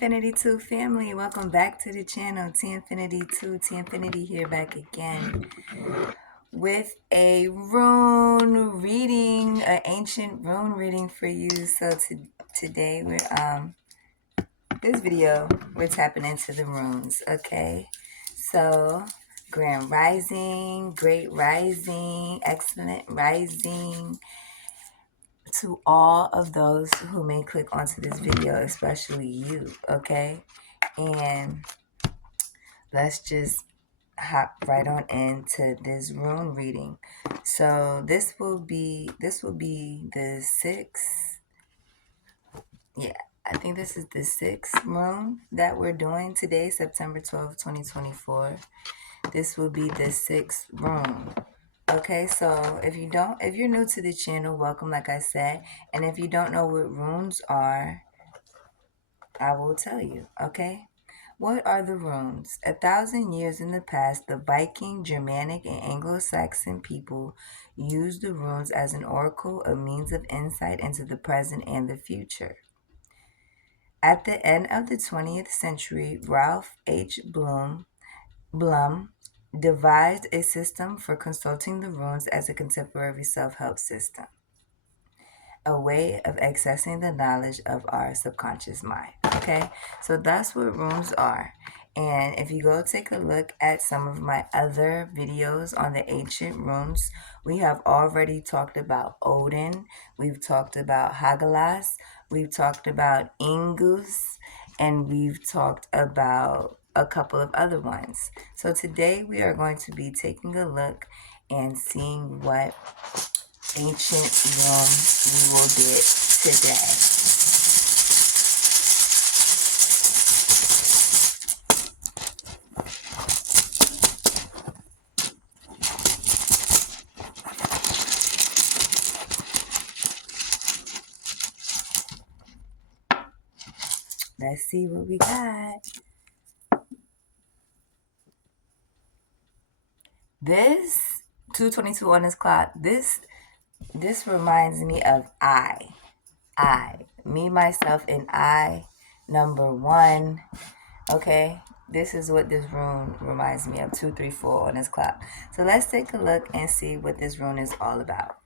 Infinity 2 family, welcome back to the channel. T Infinity 2, T Infinity here back again with a rune reading, an ancient rune reading for you. So today this video we're tapping into the runes, okay? So Grand Rising, Great Rising, Excellent Rising, to all of those who may click onto this video, especially you, okay? And let's just hop right on into this rune reading. So this will be the sixth. Yeah, I think this is the sixth rune that we're doing today, September 12th, 2024. This will be the sixth rune. Okay, so if you're new to the channel, welcome, like I said. And if you don't know what runes are, I will tell you, okay? What are the runes? 1,000 years in the past, the Viking, Germanic, and Anglo-Saxon people used the runes as an oracle, a means of insight into the present and the future. At the end of the 20th century, Ralph H. Blum devised a system for consulting the runes as a contemporary self-help system, a way of accessing the knowledge of our subconscious mind. Okay, so that's what runes are. And if you go take a look at some of my other videos on the ancient runes, we have already talked about Odin, we've talked about Hagalas, we've talked about Ingus, and we've talked about a couple of other ones. So today we are going to be taking a look and seeing what ancient rune we will get today. Let's see what we got. This 222 on this clock, this reminds me of me, myself, and I, number one. Okay, this is what this rune reminds me of, 234 on this clock. So let's take a look and see what this rune is all about.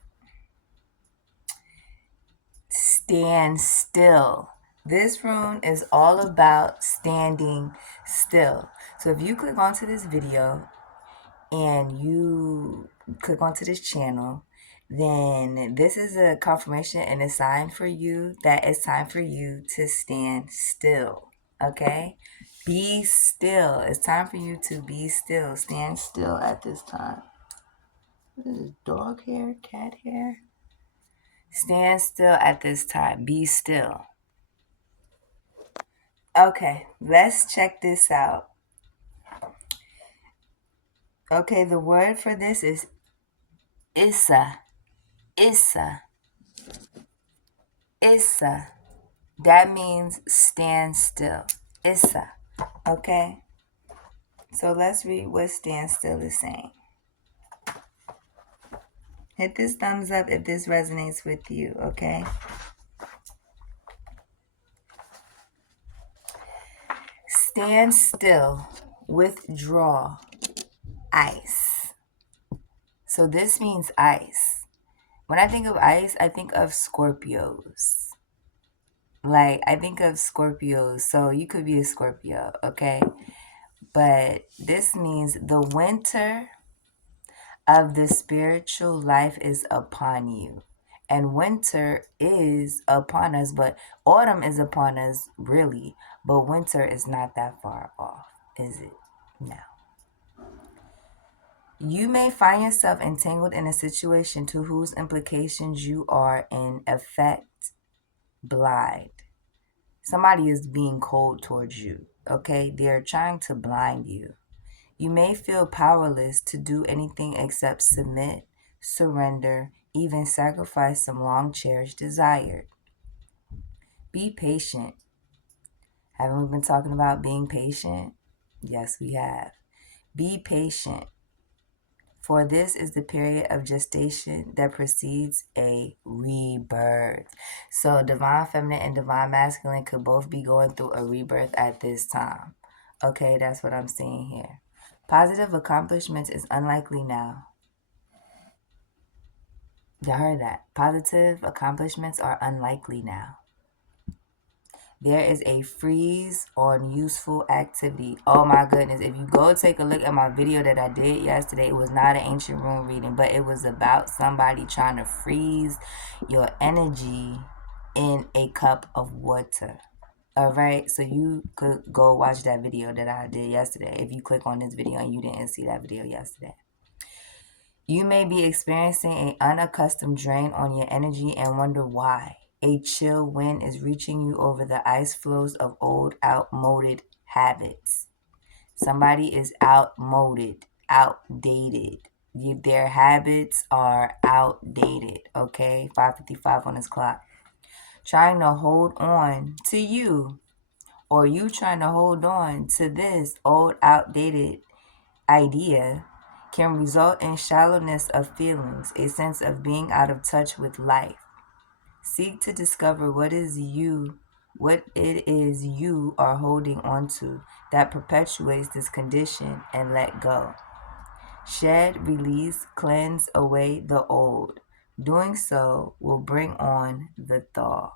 Stand still. This rune is all about standing still. So if you click onto this video and you click onto this channel, then this is a confirmation and a sign for you that it's time for you to stand still. Okay? Be still. It's time for you to be still. Stand still at this time. What is this, dog hair? Cat hair? Stand still at this time. Be still. Okay, let's check this out. Okay, the word for this is Issa. Issa. Issa. That means stand still. Issa. Okay? So let's read what stand still is saying. Hit this thumbs up if this resonates with you, okay? Stand still. Withdraw. Ice. So this means ice. When I think of ice, I think of Scorpios. Like, I think of Scorpios. So you could be a Scorpio, okay? But this means the winter of the spiritual life is upon you. And winter is upon us, but autumn is upon us, really. But winter is not that far off, is it? No. You may find yourself entangled in a situation to whose implications you are, in effect, blind. Somebody is being cold towards you, okay? They're trying to blind you. You may feel powerless to do anything except submit, surrender, even sacrifice some long-cherished desire. Be patient. Haven't we been talking about being patient? Yes, we have. Be patient. For this is the period of gestation that precedes a rebirth. So divine feminine and divine masculine could both be going through a rebirth at this time. Okay, that's what I'm seeing here. Positive accomplishments is unlikely now. You heard that. Positive accomplishments are unlikely now. There is a freeze on useful activity. Oh my goodness. If you go take a look at my video that I did yesterday, it was not an ancient rune reading, but it was about somebody trying to freeze your energy in a cup of water. All right. So you could go watch that video that I did yesterday if you click on this video and you didn't see that video yesterday. You may be experiencing an unaccustomed drain on your energy and wonder why. A chill wind is reaching you over the ice floes of old, outmoded habits. Somebody is outmoded, outdated. Their habits are outdated, okay? 5:55 on this clock. Trying to hold on to you, or you trying to hold on to this old, outdated idea can result in shallowness of feelings, a sense of being out of touch with life. Seek to discover what it is you are holding onto that perpetuates this condition and let go. Shed, release, cleanse away the old. Doing so will bring on the thaw.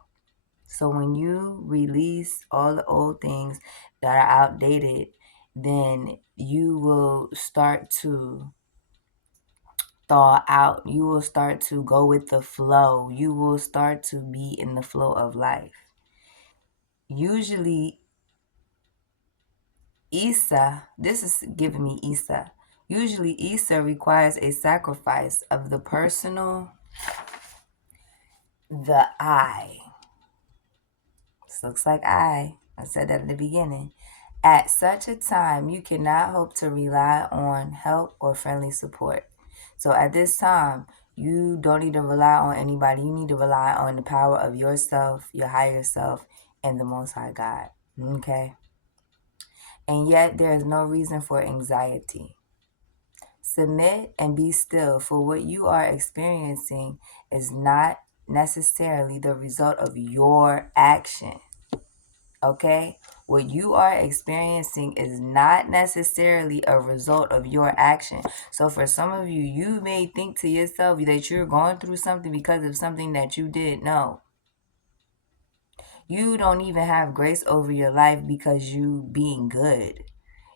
So when you release all the old things that are outdated, then you will start to thaw out. You will start to go with the flow. You will start to be in the flow of life. Usually, this is giving me Isa. Usually, Isa requires a sacrifice of the personal, the I. This looks like I said that in the beginning. At such a time, you cannot hope to rely on help or friendly support. So at this time, you don't need to rely on anybody. You need to rely on the power of yourself, your higher self, and the Most High God. Okay? And yet, there is no reason for anxiety. Submit and be still, for what you are experiencing is not necessarily the result of your action. Okay? What you are experiencing is not necessarily a result of your action. So for some of you, you may think to yourself that you're going through something because of something that you did. No. You don't even have grace over your life because you being good.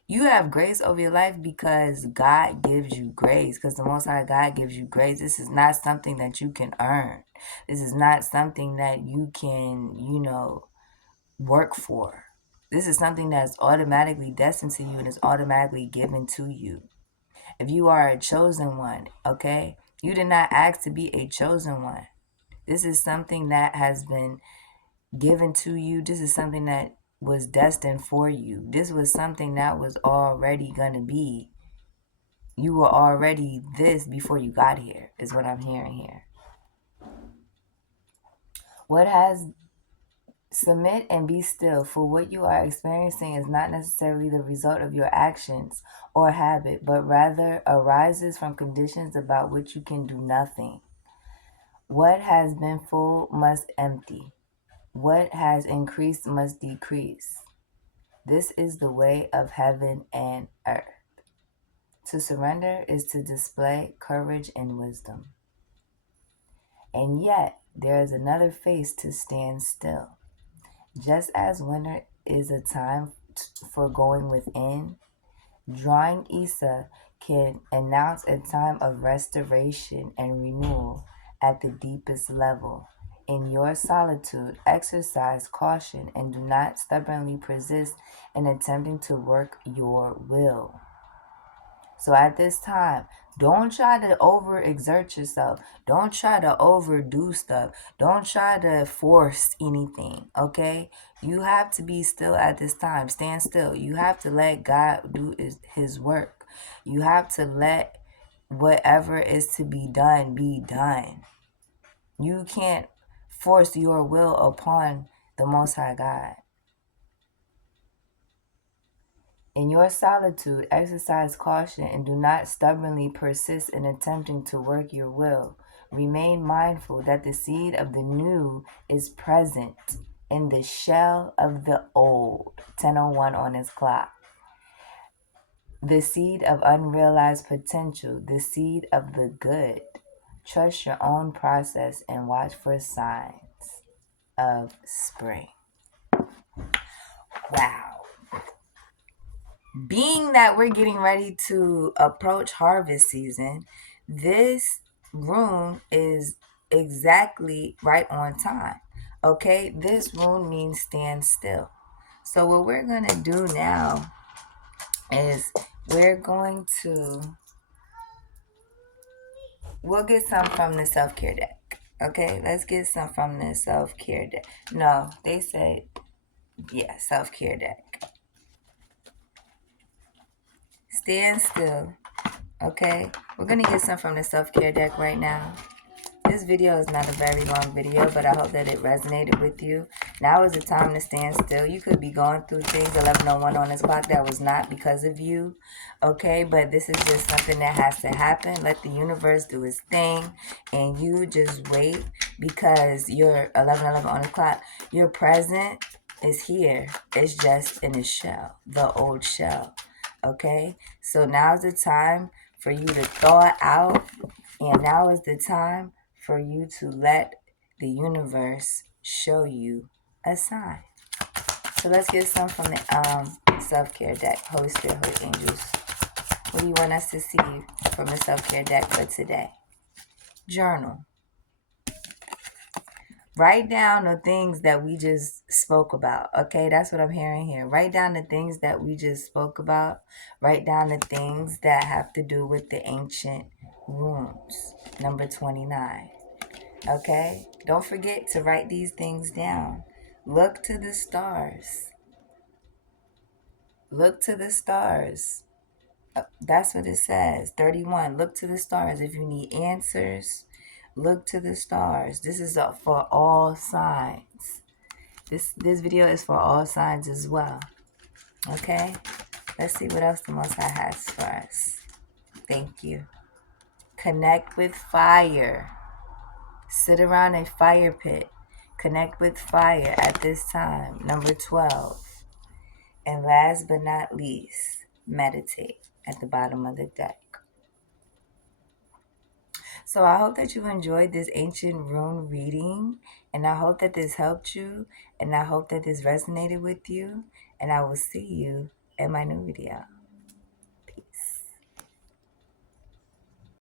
You have grace over your life because God gives you grace, because the Most High God gives you grace. This is not something that you can earn. This is not something that you can, work for. This is something that's automatically destined to you and is automatically given to you. If you are a chosen one, okay, you did not ask to be a chosen one. This is something that has been given to you. This is something that was destined for you. This was something that was already going to be. You were already this before you got here, is what I'm hearing here. Submit and be still, for what you are experiencing is not necessarily the result of your actions or habit, but rather arises from conditions about which you can do nothing. What has been full must empty. What has increased must decrease. This is the way of heaven and earth. To surrender is to display courage and wisdom. And yet, there is another face to stand still. Just as winter is a time for going within, drawing Isa can announce a time of restoration and renewal at the deepest level. In your solitude, exercise caution and do not stubbornly persist in attempting to work your will. So at this time, don't try to overexert yourself. Don't try to overdo stuff. Don't try to force anything, okay? You have to be still at this time. Stand still. You have to let God do his work. You have to let whatever is to be done be done. You can't force your will upon the Most High God. In your solitude, exercise caution and do not stubbornly persist in attempting to work your will. Remain mindful that the seed of the new is present in the shell of the old. 10:01 on his clock. The seed of unrealized potential, the seed of the good. Trust your own process and watch for signs of spring. Wow. Being that we're getting ready to approach harvest season, this rune is exactly right on time. Okay, this rune means stand still. So what we're going to do now is we'll get some from the self-care deck. Okay, let's get some from the self-care deck. No, they say, yeah, self-care deck. Stand still. Okay, we're gonna get some from the self-care deck right now. This video is not a very long video, but I hope that it resonated with you. Now is the time to stand still. You could be going through things, 11:01 on this clock, that was not because of you, okay? But this is just something that has to happen. Let the universe do its thing, and you just wait, because you're 11:11 on the clock. Your present is here. It's just in a shell, the old shell, okay? So now's the time for you to thaw it out, and now is the time for you to let the universe show you a sign. So let's get some from the self-care deck. Holy Spirit, Holy Angels, what do you want us to see from the self-care deck for today? Journal. Write down the things that we just spoke about. Okay, that's what I'm hearing here. Write down the things that we just spoke about. Write down the things that have to do with the ancient runes. Number 29. Okay? Don't forget to write these things down. Look to the stars. Look to the stars. That's what it says. 31. Look to the stars. If you need answers, look to the stars. This is for all signs. This video is for all signs as well. Okay? Let's see what else the Most High has for us. Thank you. Connect with fire. Sit around a fire pit. Connect with fire at this time. Number 12. And last but not least, meditate at the bottom of the deck. So I hope that you enjoyed this ancient rune reading, and I hope that this helped you, and I hope that this resonated with you, and I will see you in my new video.